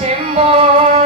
செம்போல்